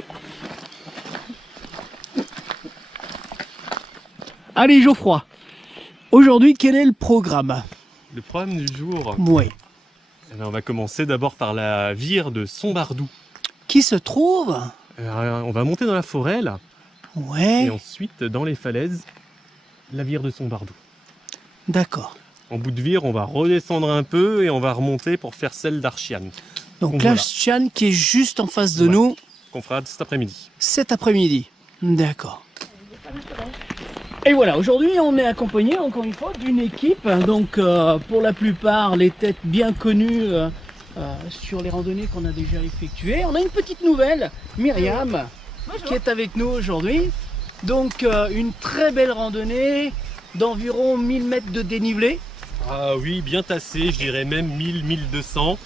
fait. Allez Geoffroy, aujourd'hui quel est le programme? Le programme du jour, Oui. eh bien, on va commencer d'abord par la vire de Sombardou. Qui se trouve? On va monter dans la forêt là, Ouais. et ensuite dans les falaises, la vire de Sombardou. D'accord. En bout de vire, on va redescendre un peu et on va remonter pour faire celle d'Archiane. Donc voilà. l'Archiane qui est juste en face de Ouais. nous Qu'on fera cet après-midi. cet après-midi. D'accord. Et voilà, aujourd'hui on est accompagné encore une fois d'une équipe, donc pour la plupart les têtes bien connues sur les randonnées qu'on a déjà effectuées. On a une petite nouvelle, Myriam, qui est avec nous aujourd'hui. Donc une très belle randonnée d'environ 1000 mètres de dénivelé. Ah oui, bien tassé, je dirais même 1000-1200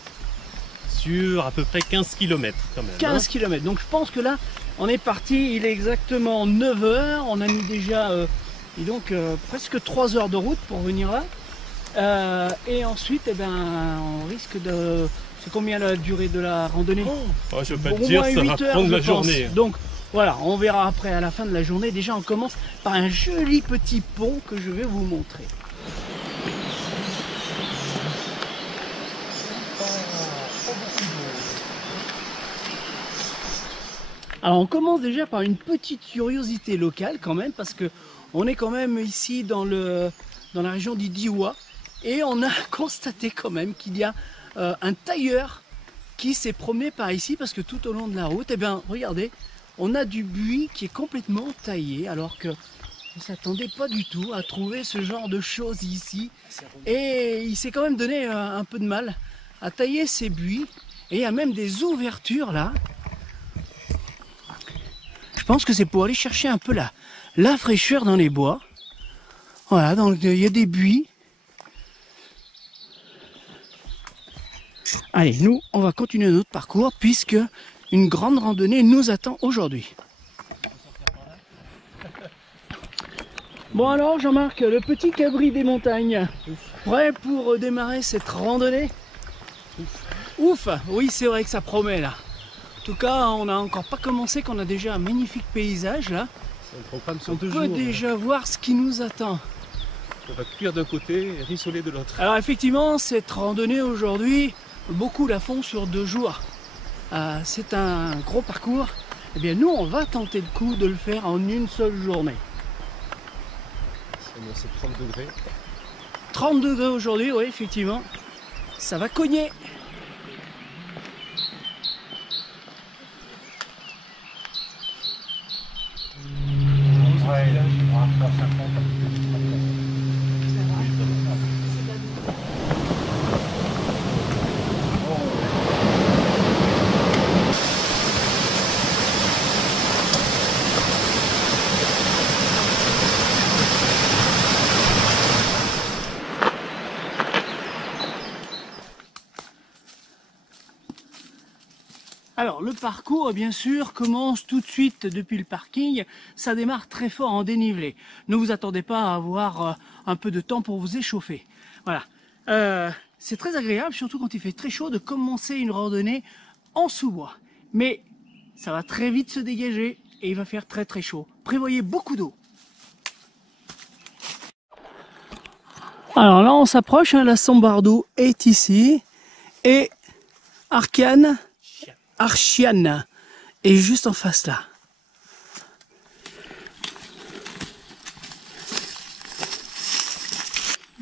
sur à peu près 15 km quand même. 15 km, donc je pense que là on est parti, il est exactement 9 h, on a mis déjà presque 3 heures de route pour venir là. Et ensuite, eh ben, on risque de... C'est combien la durée de la randonnée? Oh, je peux pas Au te dire, moins ça 8 va heures, prendre je la pense. journée. Donc voilà, on verra après à la fin de la journée. Déjà on commence par un joli petit pont que je vais vous montrer. Alors on commence déjà par une petite curiosité locale quand même, parce que on est quand même ici dans la région du Diois, et on a constaté quand même qu'il y a un tailleur qui s'est promené par ici, parce que tout au long de la route, eh bien regardez, on a du buis qui est complètement taillé, alors que on ne s'attendait pas du tout à trouver ce genre de choses ici, et il s'est quand même donné un peu de mal à tailler ces buis, et il y a même des ouvertures là. Je pense que c'est pour aller chercher un peu la fraîcheur dans les bois. Voilà, donc il y a des buis. Allez, nous, on va continuer notre parcours puisque une grande randonnée nous attend aujourd'hui. Bon alors Jean-Marc, le petit cabri des montagnes, prêt pour démarrer cette randonnée? Ouf, oui c'est vrai que ça promet là. En tout cas, on n'a encore pas commencé, qu'on a déjà un magnifique paysage là. Le programme sur On 2 peut jours. déjà voir ce qui nous attend. On va cuire d'un côté et rissoler de l'autre. Alors effectivement, cette randonnée aujourd'hui, beaucoup la font sur 2 jours. C'est un gros parcours. Eh bien nous, on va tenter le coup de le faire en une seule journée. C'est 30 degrés. 30 degrés aujourd'hui, oui effectivement. Ça va cogner. Alors le parcours bien sûr commence tout de suite depuis le parking, ça démarre très fort en dénivelé. Ne vous attendez pas à avoir un peu de temps pour vous échauffer. Voilà, c'est très agréable, surtout quand il fait très chaud, de commencer une randonnée en sous-bois. Mais ça va très vite se dégager et il va faire très très chaud. Prévoyez beaucoup d'eau. Alors là on s'approche, hein, la Sombardou est ici et Archiane est juste en face là.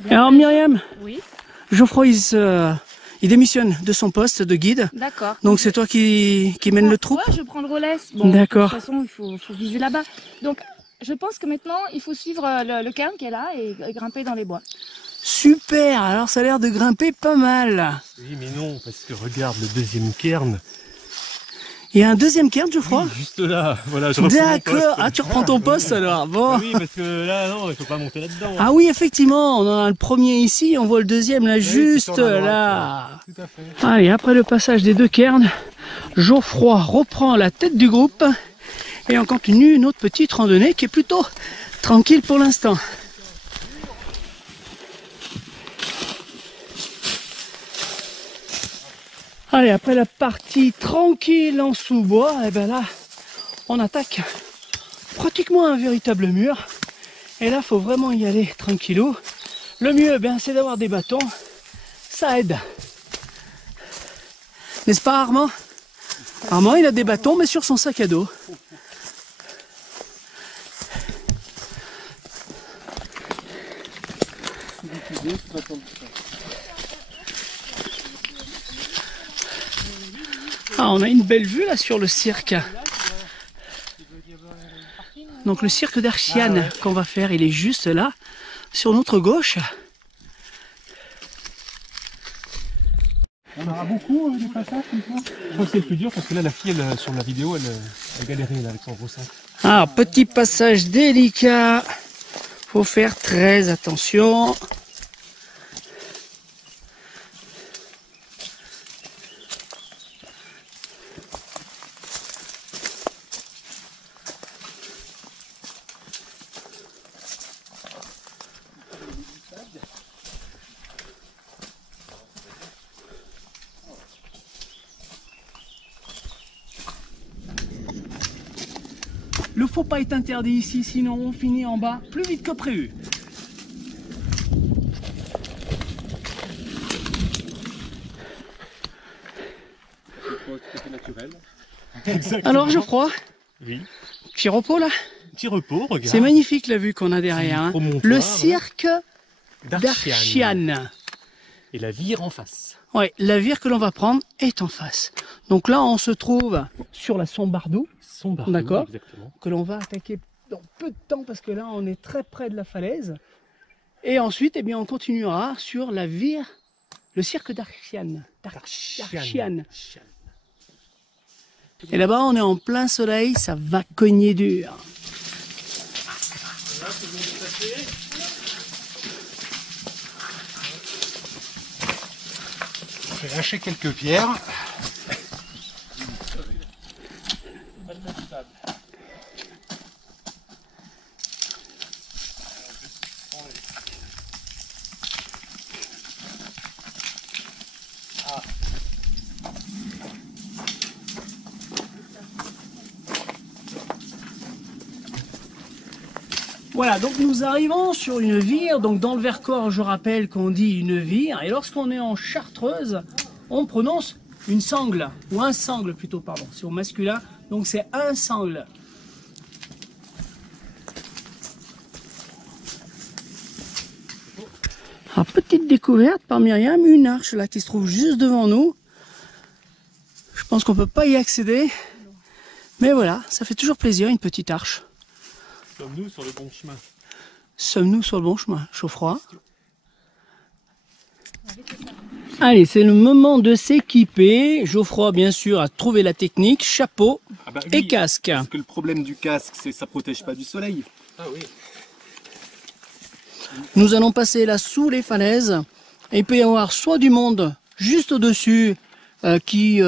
Alors Myriam, oui. Geoffroy il démissionne de son poste de guide. D'accord. Donc c'est toi qui mène le troupe. Ouais, je prends le relais. Bon, d'accord. De toute façon, il faut viser là-bas. Donc, je pense que maintenant, il faut suivre le cairn qui est là et grimper dans les bois. Super, alors ça a l'air de grimper pas mal. Oui, mais non, parce que regarde le deuxième cairn. Il y a un deuxième cairn, Geoffroy? Oui, juste là. Voilà, je reprends mon poste. D'accord, ah tu reprends ton poste alors. Bon. Ah oui, parce que là, non, il faut pas monter là-dedans. Ah oui, effectivement, on en a le premier ici, on voit le deuxième là, Oui, juste sur la droite, là. ouais. Tout à fait. Allez, après le passage des 2 cairns, Geoffroy reprend la tête du groupe et on continue notre petite randonnée qui est plutôt tranquille pour l'instant. Allez, après la partie tranquille en sous-bois, et ben là, on attaque pratiquement un véritable mur. Et là, il faut vraiment y aller tranquillou. Le mieux, c'est d'avoir des bâtons. Ça aide. N'est-ce pas, Armand? Armand, il a des bâtons, mais sur son sac à dos. Ah, on a une belle vue là sur le cirque. Donc le cirque d'Archiane qu'on va faire, il est juste là, sur notre gauche. On aura beaucoup de passages comme ça. Je crois que c'est le plus dur parce que là, la fille, sur la vidéo, elle galérait là, avec son gros sac. Ah, petit passage délicat. Faut faire très attention. Le faux pas est interdit ici, sinon on finit en bas plus vite que prévu. Alors Geoffroy, oui. petit repos là. Petit repos, regarde. C'est magnifique la vue qu'on a derrière. Hein. Le cirque d'Archiane. Et la vire en face. Ouais, la vire que l'on va prendre est en face. Donc là, on se trouve sur la Sombardou. D'accord, que l'on va attaquer dans peu de temps parce que là on est très près de la falaise. Et ensuite on continuera sur la vire, le cirque d'Archiane. Et là-bas on est en plein soleil, ça va cogner dur. Je vais lâcher quelques pierres. Voilà, donc nous arrivons sur une vire. Donc dans le Vercors, je rappelle qu'on dit une vire. Et lorsqu'on est en Chartreuse, on prononce une sangle. Ou un sangle plutôt, pardon. C'est au masculin. Donc c'est un sangle. Alors, petite découverte par Myriam, une arche là qui se trouve juste devant nous. Je pense qu'on ne peut pas y accéder. Mais voilà, ça fait toujours plaisir, une petite arche. Sommes-nous sur le bon chemin? Sommes-nous sur le bon chemin, Geoffroy? Allez, c'est le moment de s'équiper. Geoffroy, bien sûr, a trouvé la technique. Chapeau et casque. Parce que le problème du casque, c'est que ça ne protège pas du soleil. Ah oui. Nous allons passer là sous les falaises. Et il peut y avoir soit du monde juste au-dessus qui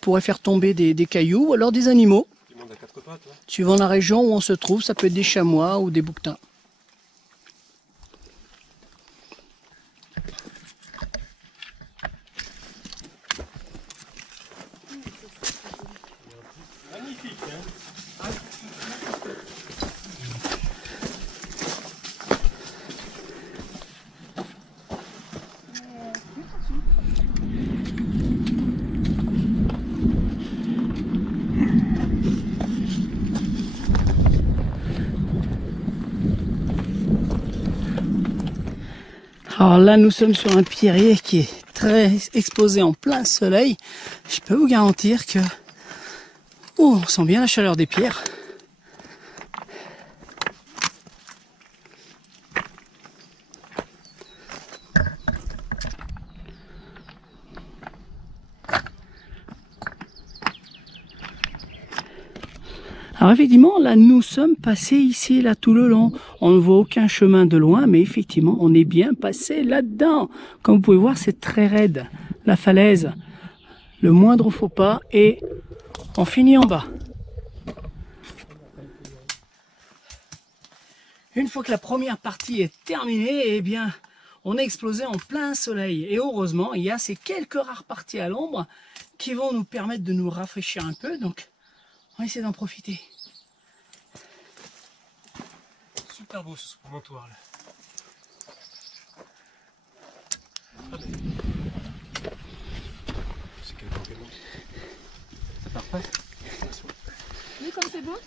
pourrait faire tomber des cailloux, ou alors des animaux. Suivant la région où on se trouve, ça peut être des chamois ou des bouquetins. Magnifique, hein? Alors là, nous sommes sur un pierrier qui est très exposé en plein soleil. Je peux vous garantir que on sent bien la chaleur des pierres. Alors effectivement, là, nous sommes passés ici, là, tout le long. On ne voit aucun chemin de loin, mais effectivement, on est bien passé là-dedans. Comme vous pouvez voir, c'est très raide, la falaise. Le moindre faux pas et on finit en bas. Une fois que la première partie est terminée, eh bien, on a explosé en plein soleil. Et heureusement, il y a ces quelques rares parties à l'ombre qui vont nous permettre de nous rafraîchir un peu. Donc, On va essayer d'en profiter. Super beau ce promontoire là. C'est quel argument? C'est parfait. Vu comme c'est beau.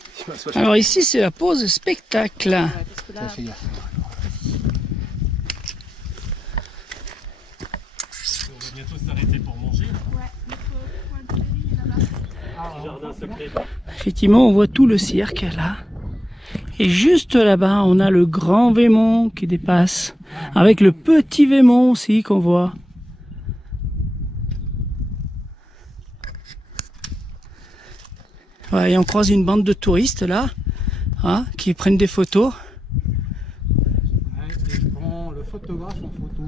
Alors ici c'est la pause spectacle. Ouais, parce que là, On va bientôt s'arrêter pour manger. ouais, notre coin de prairie est là-bas. Jardin secret. Effectivement, on voit tout le cirque là. Et juste là-bas, on a le grand Vémont qui dépasse. Avec le petit Vémont aussi qu'on voit. Ouais, et on croise une bande de touristes là, hein, qui prennent des photos. Ouais, et je prends le photographe en photo.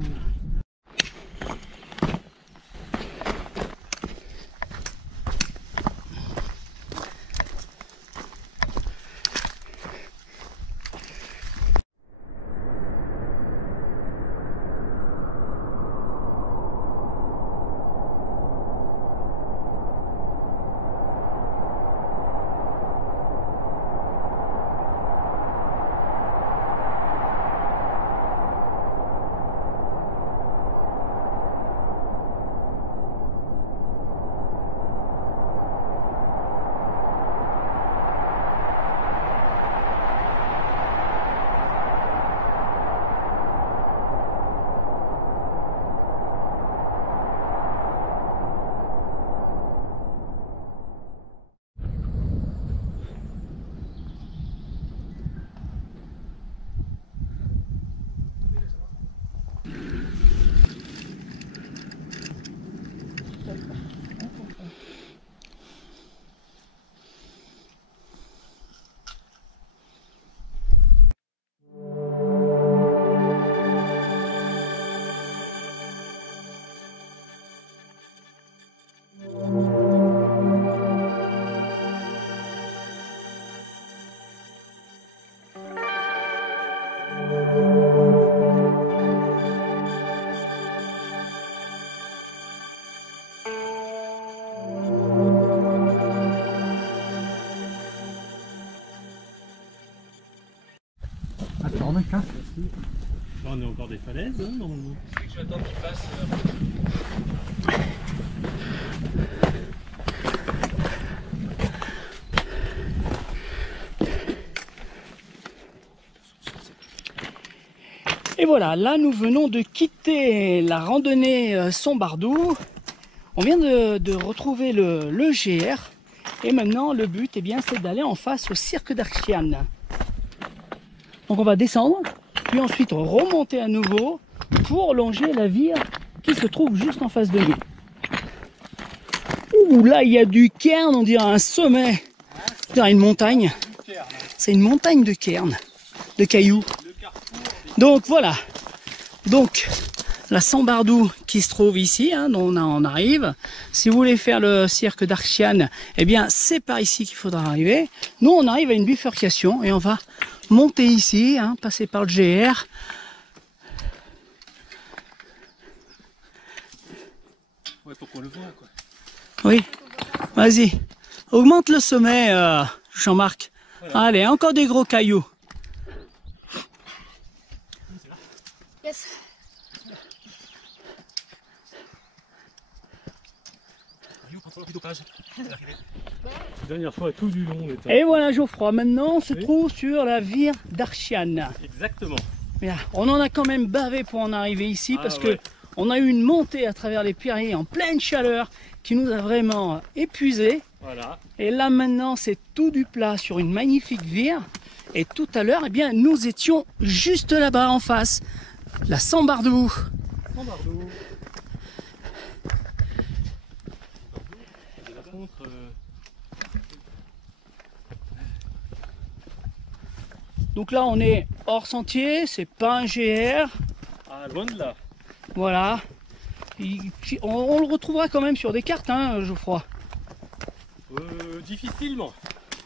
Là, on est encore des falaises, hein, normalement. J'attends qu'il passe. Et voilà, là nous venons de quitter la randonnée Sombardou. On vient de retrouver le GR. Et maintenant le but, eh bien, c'est d'aller en face au cirque d'Archiane. Donc on va descendre, puis ensuite remonter à nouveau pour longer la vire qui se trouve juste en face de nous. Ouh, là il y a du cairn, on dirait un sommet, on dirait une montagne. C'est une montagne de cairn, de cailloux. Donc voilà, donc la Sombardou qui se trouve ici, hein, dont on arrive. Si vous voulez faire le cirque d'Archiane, eh bien c'est par ici qu'il faudra arriver. Nous on arrive à une bifurcation et on va monter ici, hein, passer par le GR. Ouais, pour qu'on le voit, quoi. Oui, vas-y, augmente le sommet, Jean-Marc. Voilà. Allez, encore des gros cailloux. Yes. La dernière fois, tout du long, on était. Et voilà Geoffroy, maintenant on se trouve sur la vire d'Archiane. Exactement. Bien, on en a quand même bavé pour en arriver ici parce que on a eu une montée à travers les pierriers en pleine chaleur qui nous a vraiment épuisés. Voilà. Et là maintenant c'est tout du plat sur une magnifique vire. Et tout à l'heure, eh bien, nous étions juste là-bas en face, la Sombardou. Sombardou. Donc là on est hors sentier, c'est pas un GR. Ah, loin de là. Voilà. On le retrouvera quand même sur des cartes, hein, Geoffroy. Difficilement.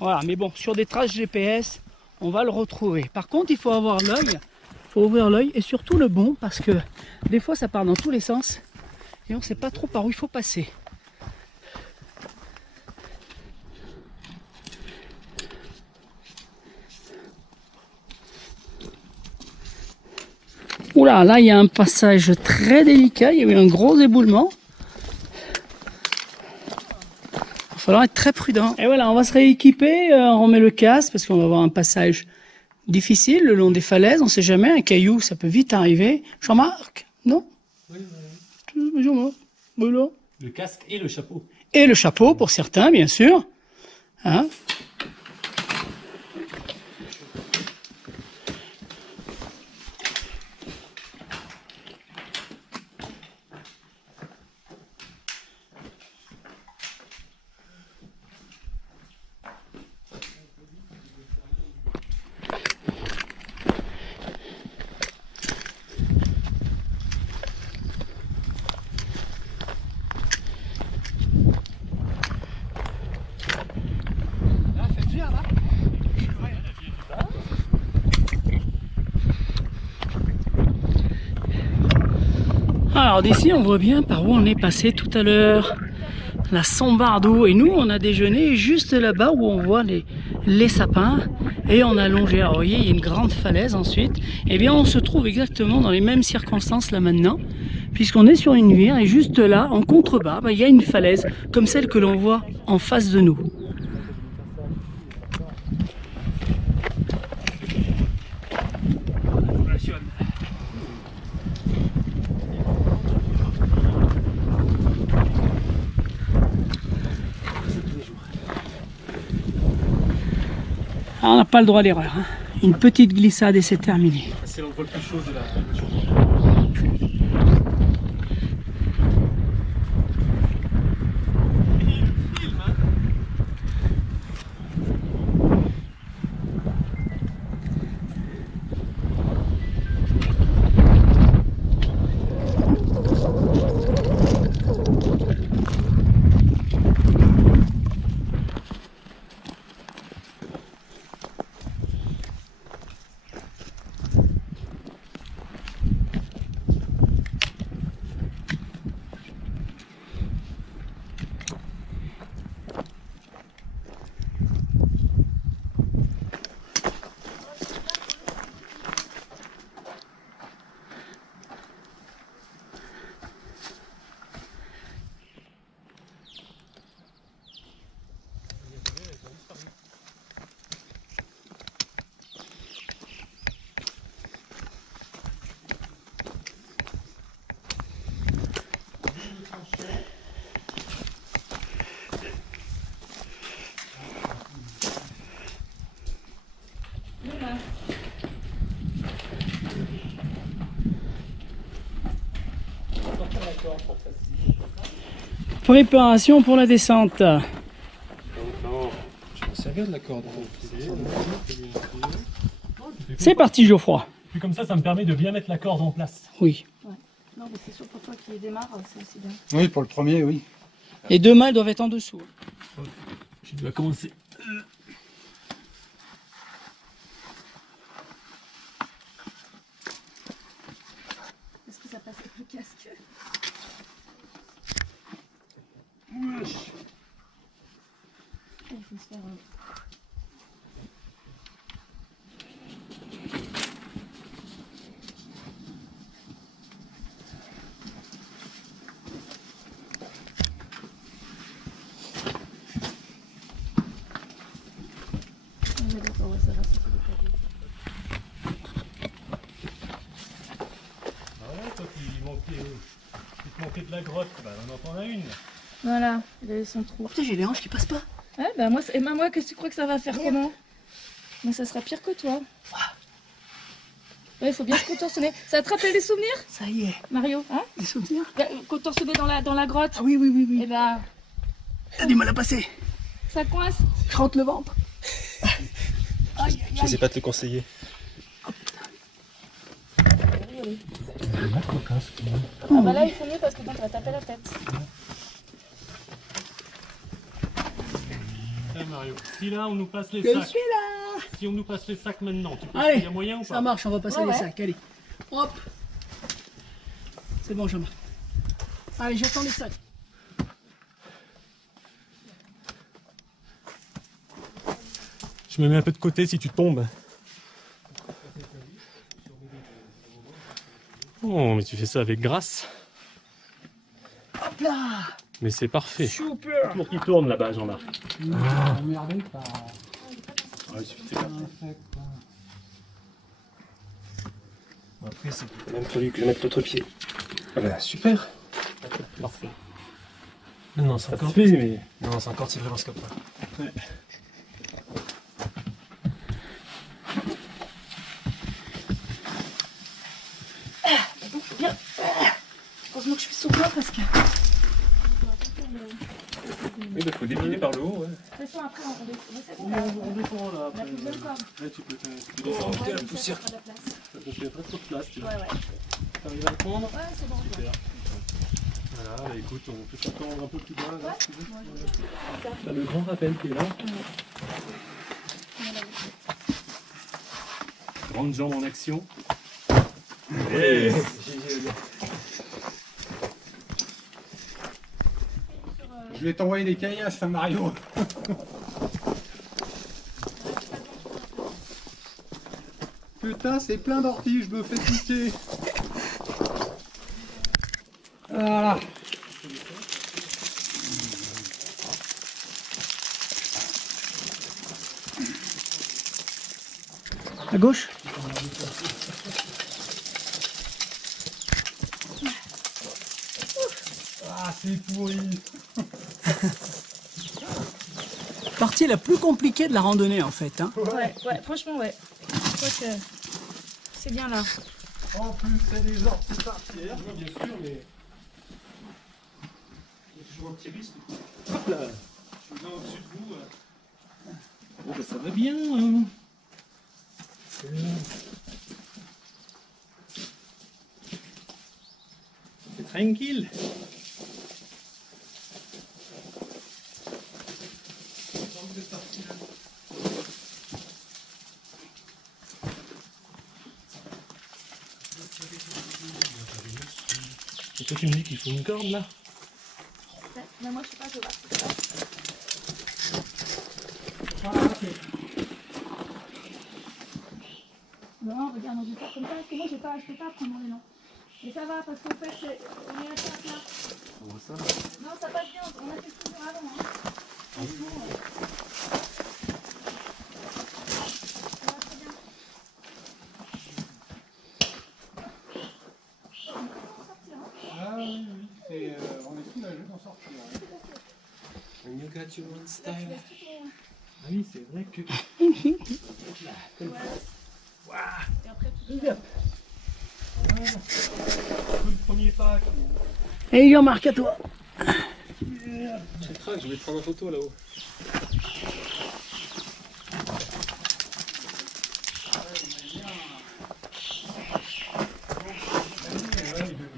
Voilà, mais bon, sur des traces GPS, on va le retrouver. Par contre, il faut avoir l'œil, il faut ouvrir l'œil et surtout le bon parce que des fois ça part dans tous les sens et on ne sait pas trop par où il faut passer. Oula, là il y a un passage très délicat, il y a eu un gros éboulement. Il va falloir être très prudent. Et voilà, on va se rééquiper, on remet le casque parce qu'on va avoir un passage difficile le long des falaises, on sait jamais, un caillou ça peut vite arriver. Jean-Marc, non? Oui, Jean-Marc, voilà. Le casque et le chapeau. Et le chapeau pour certains, bien sûr. Hein? Alors d'ici on voit bien par où on est passé tout à l'heure, la Sombardeau, et nous on a déjeuné juste là-bas où on voit les sapins et on a longé. Alors vous voyez il y a une grande falaise ensuite, et bien on se trouve exactement dans les mêmes circonstances là maintenant, puisqu'on est sur une vire et juste là en contrebas il y a une falaise comme celle que l'on voit en face de nous. Ah, on n'a pas le droit à l'erreur. Hein. Une petite glissade et c'est terminé. C'est l'endroit le plus chaud de la journée. Préparation pour la descente. Je vais me servir de la corde. C'est parti Geoffroy. Puis comme ça me permet de bien mettre la corde en place. Oui. Ouais. Non, mais c'est sûr pour toi qui démarre, c'est aussi bien. Oui, pour le premier, oui. Les deux mâles doivent être en dessous. Je dois commencer. Est-ce que ça passe avec le casque? Il faut se faire... D'accord, ouais, ça va, ça fait des papiers. Ah ouais, toi qui te manquait de la grotte, bah on en prend une. Voilà, il a son trou. Oh, putain, j'ai les hanches qui passent pas. Ouais, bah moi, et moi, qu'est-ce que tu crois que ça va faire comment? Moi, ça sera pire que toi. Ouais, il faut bien se contorsionner. Ça te rappelle des souvenirs, Ça y est. Mario, hein? Des souvenirs? Contorsionner dans la grotte. Ah oui, oui, oui, Et oui. ben, T'as du mal à passer. ça coince. Je rentre le ventre. Aïe, aïe, aïe. pas te le conseiller. Ah bah là, il faut mieux parce que donc, tu vas taper la tête. Mario, si là on nous passe les Je sacs, suis là. si on nous passe les sacs maintenant, tu penses Allez, qu'il y a moyen ou ça pas? marche, on va passer Ouais, les ouais. sacs. Allez. Hop. C'est bon, Jean-Marc. Allez, j'attends les sacs. Je me mets un peu de côté si tu tombes. Oh, mais tu fais ça avec grâce. Hop là. Mais c'est parfait. Super. Tour qui tourne là-bas, Jean-Marc. Emmerdé par Ouais, c'est un insecte. Après, c'est même fallu que je mette l'autre pied. Ah bah, super. parfait. Non, c'est Ça te encore... fait, mais... Non, c'est encore tiré dans ce cap-là. Ouais. Bien. Heureusement que je suis sur toi parce que. Oui, il faut dépiler par le haut. Ouais. De toute façon, après, on descend. On descend là, On a après. plus besoin de Là, tu peux Ouais, descendre. la poussière. Ça Ça te fait pas trop de place, tu vois. Ouais, ouais. T'arrives à le prendre? Ouais, c'est bon. Super. Voilà, bah écoute, on peut s'attendre un peu plus bas. Là, si tu veux. T'as le grand rappel qui est là. Grande jambe en action. Et... Je vais t'envoyer des caillasses à Mario. Putain, c'est plein d'orties, je me fais piquer. Voilà. À gauche. Ah, c'est pourri. Partie la plus compliquée de la randonnée en fait. Hein. Ouais, ouais, franchement, ouais. Je crois que c'est bien là. En plus, c'est des orties par terre. Bien sûr, mais... Il y a toujours un petit risque. Hop là. Je suis là au-dessus de vous. Bon, bah, ça va bien. Hein. C'est tranquille. Et toi tu me dis qu'il faut une corde là? Mais moi, je sais pas, je vois. Non, regarde, je vais faire comme ça, parce que moi, je peux pas prendre l'élan. Mais ça va, parce qu'en fait, on est assez à plat. On voit ça. Non, ça passe bien, on a fait tout sur avant. Hein. Franchement, ça va très bien. Ah oui, oui, c'est, on est soulagé d'en sortir. And you got your own Là, tu style. laisses tout ton... Ah oui, c'est vrai que... Et après, tu Le premier pas qui... Et Jean-Marc, à toi. Je craque, je vais te prendre en photo là-haut.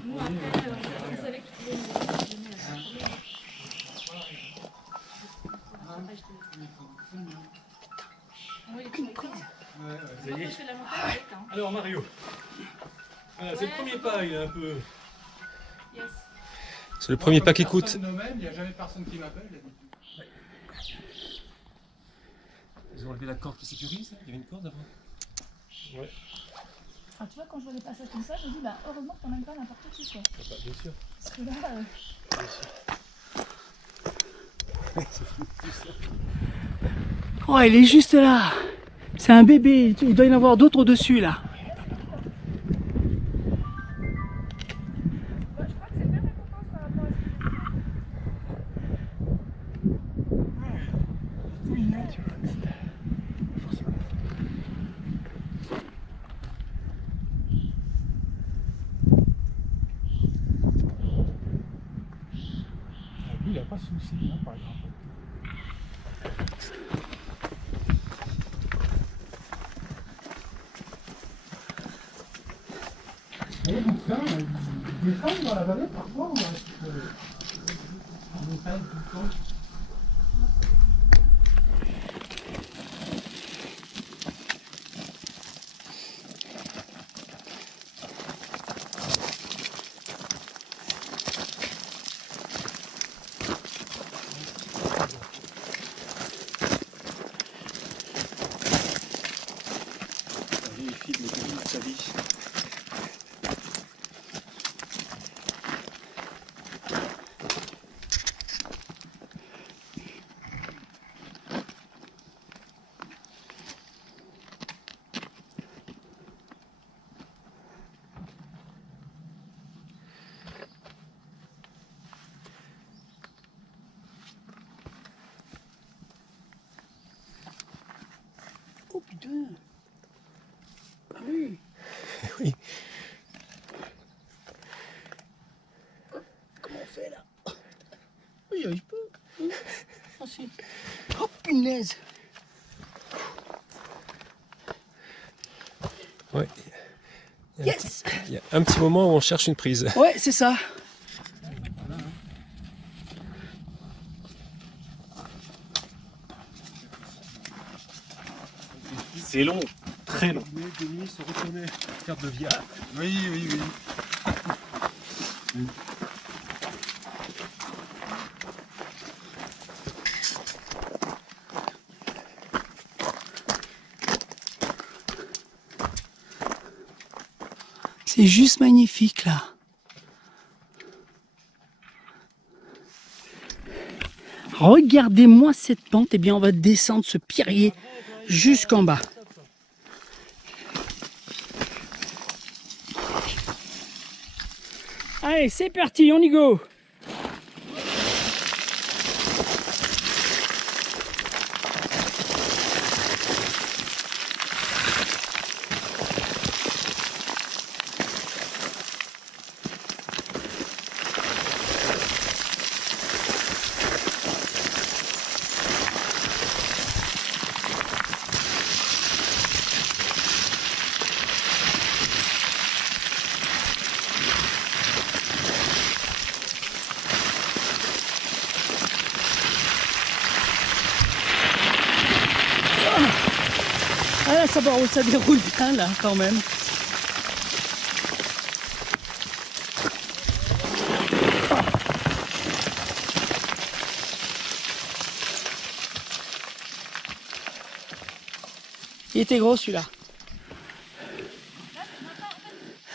nous, après, on savait que tu pouvais nous donner Oui, tu m'as écrit. Ça y est. Je fais la montagne avec, hein. Alors Mario, voilà, c'est le premier pas, il est un peu... Yes. C'est le premier pas qui Personne coûte. ne m'aime, il n'y a jamais personne qui m'appelle. Ils ont enlevé la corde qui sécurise, il y avait une corde avant. Ouais, Ah, tu vois, quand je vois les passages comme ça, je me dis, bah, heureusement que t'en as pas n'importe qui, quoi. bah, bien sûr. Parce que là, Oh, il est juste là. C'est un bébé. Il doit y en avoir d'autres au-dessus là. bah, je crois que c'est bien récompense par rapport à ce que Lui, il n'a pas de soucis, hein, par exemple. Et putain, il descend dans la vallée parfois ou en montagne tout le temps? La vieille fille de sa vie. putain. Ah oui. Oui. Comment on fait là? Oui, j'arrive pas. Ah si. Oh punaise. Ouais. Yes. Il y a un petit moment où on cherche une prise. Ouais, c'est ça. C'est long, très long. Mais Denis se retourner faire de via. Oui, oui, oui. C'est juste magnifique là. Regardez-moi cette pente. Eh bien, on va descendre ce pierrier jusqu'en bas. Allez, c'est parti, on y go. Ah là, ça déroule bien là quand même. Il était gros celui-là.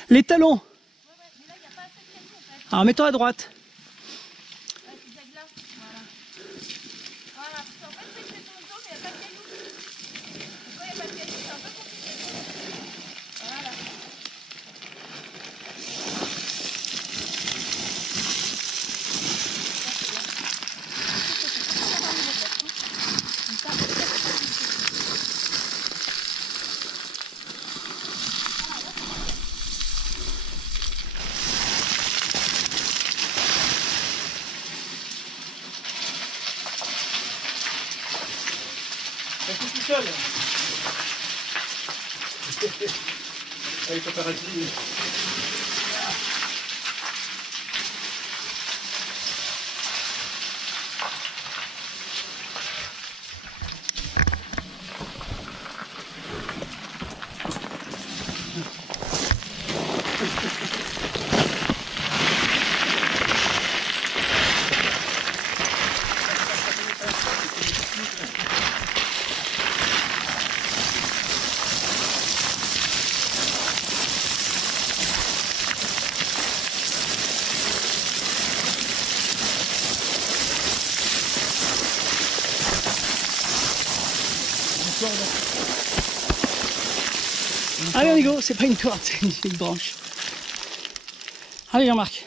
Les talons. Alors mets-toi à droite. C'est tout seul. Allez, coopérative. Allez, on y go, c'est pas une corde, c'est une branche. Allez, Jean-Marc.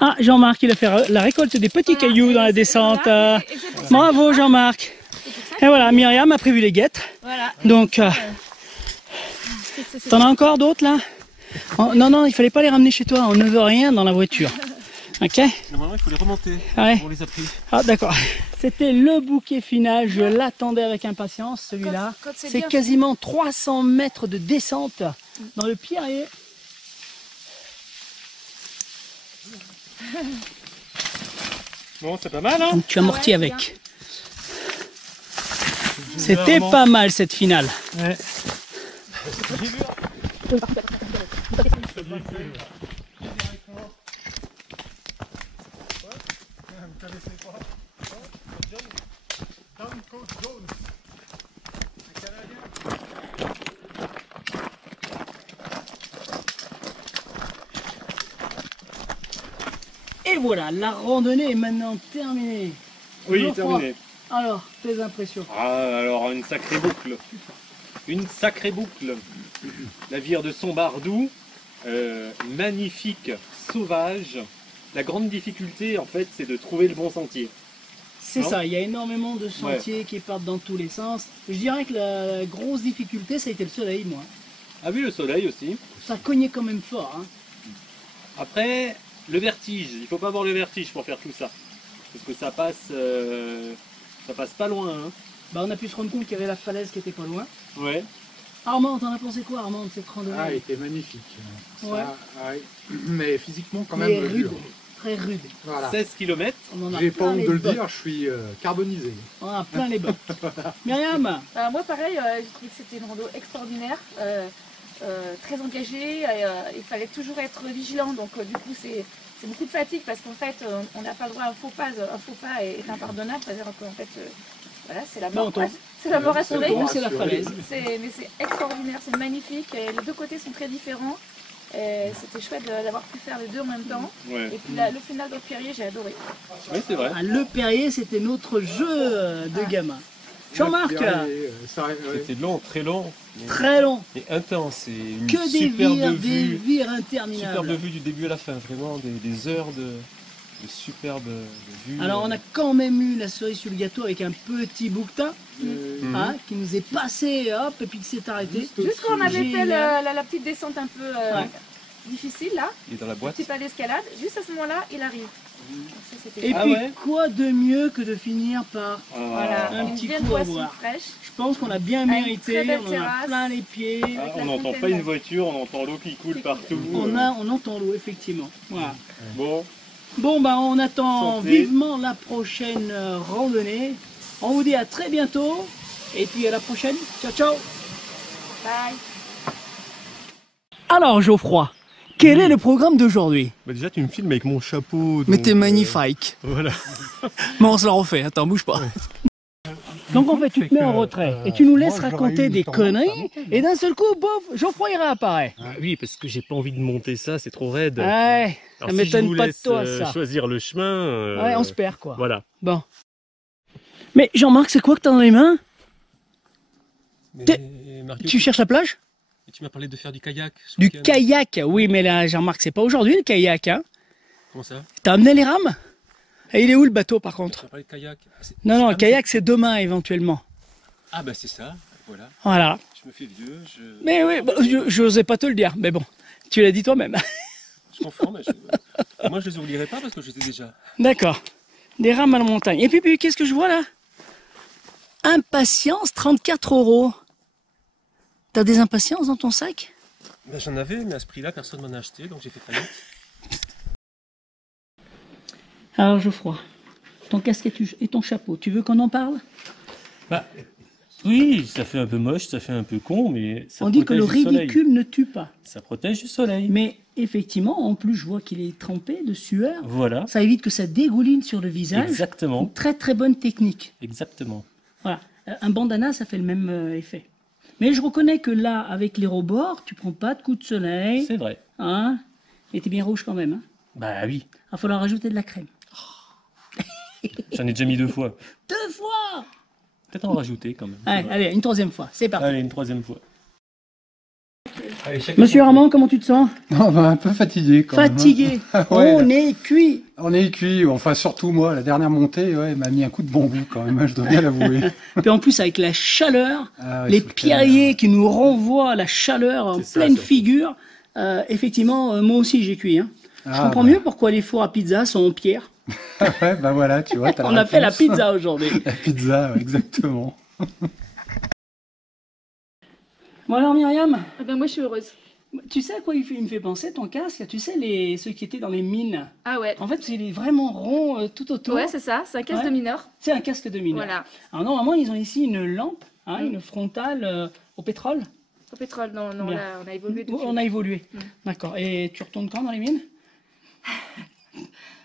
Ah, Jean-Marc, il a fait la récolte des petits cailloux dans la descente. Voilà, et c'est pour ça Bravo Jean-Marc. c'est pour ça Et voilà, Myriam a prévu les guêtres. Voilà. Donc, C'est- t'en as encore d'autres là? Oh, non, non, il fallait pas les ramener chez toi, on ne veut rien dans la voiture. Ok? Normalement, il faut les remonter. Ouais. On les a pris. Ah d'accord. C'était le bouquet final, je l'attendais avec impatience celui-là. Quand c'est C'est bien quasiment 300 mètres de descente dans le Pierrier. Bon, c'est pas mal, hein? Donc tu amortis ouais, avec. C'était pas mal cette finale. Ouais. Et voilà, la randonnée est maintenant terminée. Oui, Geoffroy, terminé. Alors, tes impressions? Ah, alors une sacrée boucle. Une sacrée boucle. La vire de Sombardou, magnifique, sauvage. La grande difficulté, en fait, c'est de trouver le bon sentier. C'est Non. ça, il y a énormément de sentiers qui partent dans tous les sens. Je dirais que la grosse difficulté, ça a été le soleil, moi. Ah oui, le soleil aussi. Ça cognait quand même fort. Hein. Après, le vertige. Il faut pas avoir le vertige pour faire tout ça. Parce que ça passe pas loin. Hein. Bah, on a pu se rendre compte qu'il y avait la falaise qui était pas loin. Ouais. Armand, t'en as pensé quoi, Armand, de cette randonnée? Ah, il était magnifique. Ça, Ouais. ouais. Mais physiquement, quand Il même est rude, dur. très rude. Voilà. 16 km. On en a J'ai pas plein honte les de le bottes. dire, je suis carbonisé. On en a plein les bottes. Myriam, Moi, pareil, j'ai trouvé que c'était une rando extraordinaire, très engagée. Il fallait toujours être vigilant, donc du coup, c'est beaucoup de fatigue parce qu'en fait, on n'a pas le droit à un faux pas. Un faux pas est impardonnable, c'est-à-dire qu'en fait, voilà, c'est la Bah, on mort. tombe. C'est la mort assurée. tombe, c'est la falaise. Mais c'est extraordinaire, c'est magnifique. Et les deux côtés sont très différents. Et c'était chouette d'avoir pu faire les deux en même temps. Ouais. Et puis le final de Pierrier, j'ai adoré. Oui, c'est vrai. ah, le Perrier, c'était notre jeu de gamin. Jean-Marc, C'était long, très long. Mais, très long. et intense. Et une Que des superbe vires, vue. interminables. Superbe vue du début à la fin. Vraiment des heures de superbe vue. Alors on a quand même eu la cerise sur le gâteau avec un petit bouquetin hein, qui nous est passé, hop, et puis qui s'est arrêté. Juste quand on avait fait Génial. la petite descente un peu difficile là, Il est dans la boîte. petit pas d'escalade, juste à ce moment-là, il arrive. Donc ça, c'était Et Ah puis ouais. quoi de mieux que de finir par voilà, un une petit bien coup à boisson boire. fraîche. Je pense qu'on a bien Une mérité, très belle on en a terrasse. plein les pieds, Ah, Avec on la n'entend fontaine. pas une voiture, on entend l'eau qui coule partout. on entend l'eau effectivement. Voilà. Bon, Bon bah on attend Santé. vivement la prochaine randonnée. On vous dit à très bientôt et puis à la prochaine. Ciao ciao. Bye. Alors Geoffroy, quel est le programme d'aujourd'hui? Bah déjà, tu me filmes avec mon chapeau. Mais donc, t'es magnifique. Voilà. Mais on se la refait, attends, bouge pas. Donc en fait, tu te mets en retrait et tu nous laisses raconter des conneries et d'un seul coup, bof, Geoffroy il réapparaît. Ah oui, parce que j'ai pas envie de monter ça, c'est trop raide. Ouais, ça Alors, si m'étonne je vous pas de laisse, toi ça. choisir le chemin. Ouais, on se perd quoi. Voilà. Bon. Mais Jean-Marc, c'est quoi que t'as dans les mains? Mais, Mario, Tu cherches la plage? tu m'as parlé de faire du kayak. ce Du week-end. kayak, oui, mais là, Jean-Marc, c'est pas aujourd'hui le kayak, hein? Comment ça? T'as amené les rames? Et il est où le bateau par Tu contre? m'as parlé de kayak. Non, non, Ah, le kayak c'est demain éventuellement. Ah bah c'est ça, voilà. Voilà. Je me fais vieux, Mais oui, bah, je n'osais pas te le dire, mais bon, tu l'as dit toi-même. je comprends, mais moi je les oublierai pas parce que je les ai déjà. D'accord. Des rames à la montagne. Et puis qu'est-ce que je vois là? Impatience, 34 €. T'as des impatiences dans ton sac? Ben, j'en avais, mais à ce prix-là, personne m'en a acheté, donc j'ai fait faillite. Alors Geoffroy, ton casquette et ton chapeau, tu veux qu'on en parle? Bah, oui, ça fait un peu moche, ça fait un peu con, mais ça On dit que le protège du soleil. ridicule ne tue pas. Ça protège du soleil. Mais effectivement, en plus, je vois qu'il est trempé de sueur. Voilà, Ça évite que ça dégouline sur le visage. exactement, Une très très bonne technique. exactement. Voilà. Un bandana, ça fait le même effet. Mais je reconnais que là, avec les rebords, tu prends pas de coup de soleil. C'est vrai. Hein? Et t'es bien rouge quand même. Hein? Bah oui, Il va falloir rajouter de la crème. j'en ai déjà mis 2 fois. 2 fois! Peut-être en rajouter quand même. Allez, allez, une troisième fois. C'est parti. Allez, une troisième fois. Allez, chacun Monsieur son Armand, comment tu te sens? Non, bah, un peu fatigué quand même. Fatigué. Ouais, On est cuit. On est cuit, enfin surtout moi, la dernière montée, ouais, m'a mis un coup de bambou quand même, je dois bien l'avouer. Puis en plus, avec la chaleur, Ah ouais, les sous le pierriers qui nous renvoient la chaleur en C'est ça, pleine surtout. figure, effectivement, moi aussi j'ai cuit. Hein. Je Ah, comprends bah. mieux pourquoi les fours à pizza sont en pierre. Ouais, bah voilà, tu vois, t'as On a fait la réponse. pizza aujourd'hui. La pizza, ouais, exactement. Bon alors Myriam, Eh ben, moi, je suis heureuse. tu sais à quoi il me fait penser ton casque? Tu sais ceux qui étaient dans les mines. Ah ouais. En fait, il est vraiment rond tout autour. Ouais, c'est ça. C'est un casque Ouais. de mineur. C'est un casque de mineur. Voilà. Alors normalement, ils ont ici une lampe, hein, Mm. une frontale au pétrole. Au pétrole, non, non, Bien. là, on a évolué depuis. On a évolué. Mm. D'accord. Et tu retournes quand dans les mines?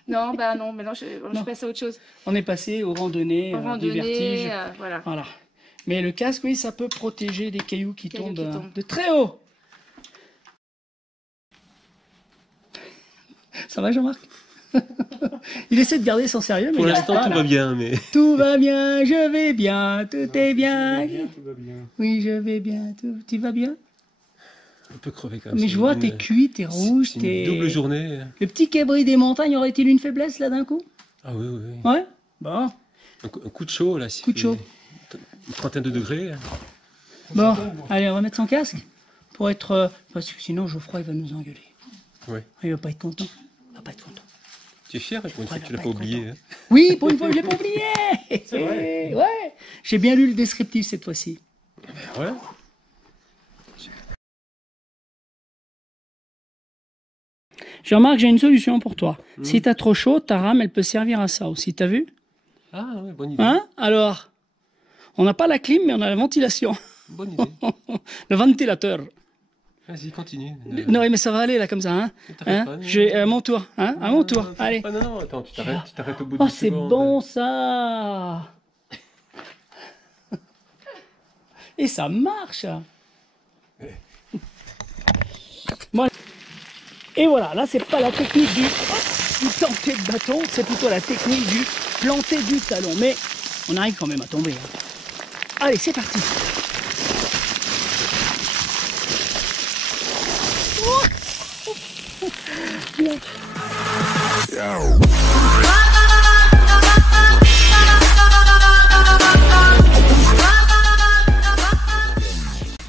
Non, bah non, maintenant, je Non. passe à autre chose. On est passé aux randonnées, En des randonnée, vertiges. voilà. Voilà. Mais le casque, oui, ça peut protéger des cailloux qui Cailloux tombent qui tombent. de très haut. Ça va, Jean-Marc? Il essaie de garder son sérieux, mais Pour il arrive l'instant, pas, tout là. va bien, mais. Tout va bien, je vais bien, tout est bien. Tout va bien. Oui, je vais bien, tu vas bien? Un peu crevé quand même. Mais C'est je vois, une- t'es cuit, t'es rouge, c'est t'es... une double journée. Le petit cabri des montagnes aurait-il une faiblesse, là, d'un coup? Ah oui, oui, oui. Ouais? Bon. Un coup de chaud, là. s'il Coup de fait chaud. Une trentaine de degrés. Bon, allez, on va mettre son casque pour être... parce que sinon, Geoffroy, il va nous engueuler. Ouais. Il va pas être content. Il va pas être content. Tu es fier, pour une fois Ouais, que tu l'as bah, pas écoute, oublié. Hein. Oui, pour une fois, je l'ai pas oublié. Ouais. J'ai bien lu le descriptif cette fois-ci. Ouais. Jean-Marc, j'ai une solution pour toi. Si t'as trop chaud, ta rame, elle peut servir à ça aussi. T'as vu? Ah, ouais, bonne idée. Hein? Alors, on n'a pas la clim, mais on a la ventilation. Bonne idée. Le ventilateur. Vas-y, continue. Non, mais ça va aller là comme ça. Hein? Ne t'arrête Hein? pas, non. J'ai à mon tour. Hein? À mon tour. Allez. Ah non, non, attends, tu t'arrêtes au bout de Oh, 10 c'est secondes. bon ça. Et ça marche. Bon. Et voilà, là c'est pas la technique du planter de bâton, c'est plutôt la technique du planter du talon. Mais on arrive quand même à tomber. Hein. Allez, c'est parti. Wow.